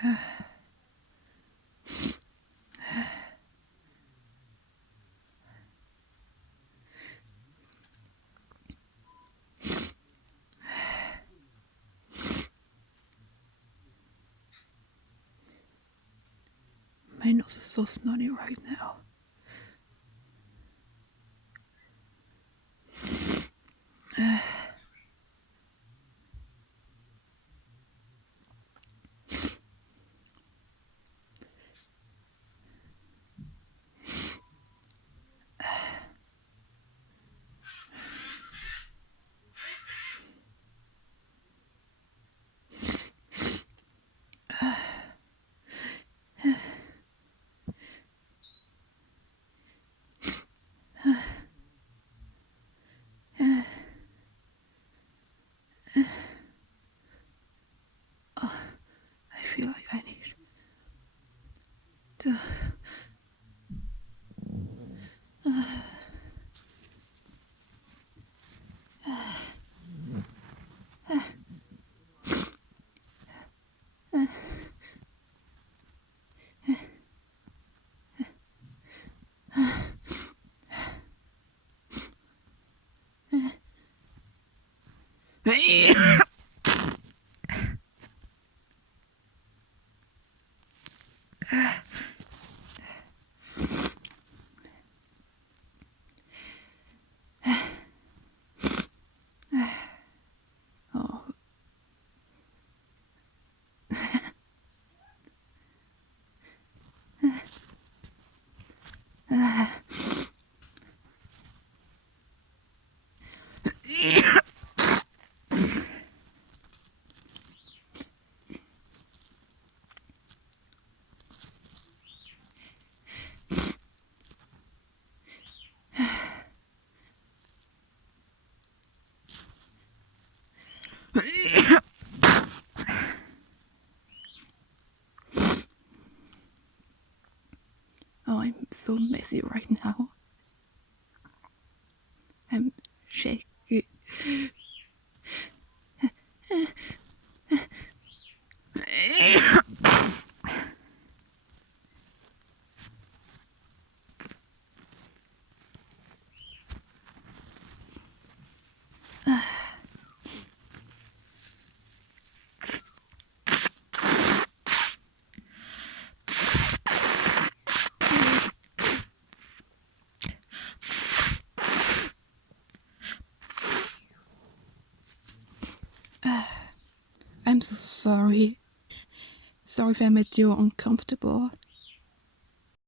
My nose is so snotty right now. I feel like I need to... Oh. Oh, I'm so messy right now. I'm shaky. I'm so sorry. Sorry if I made you uncomfortable.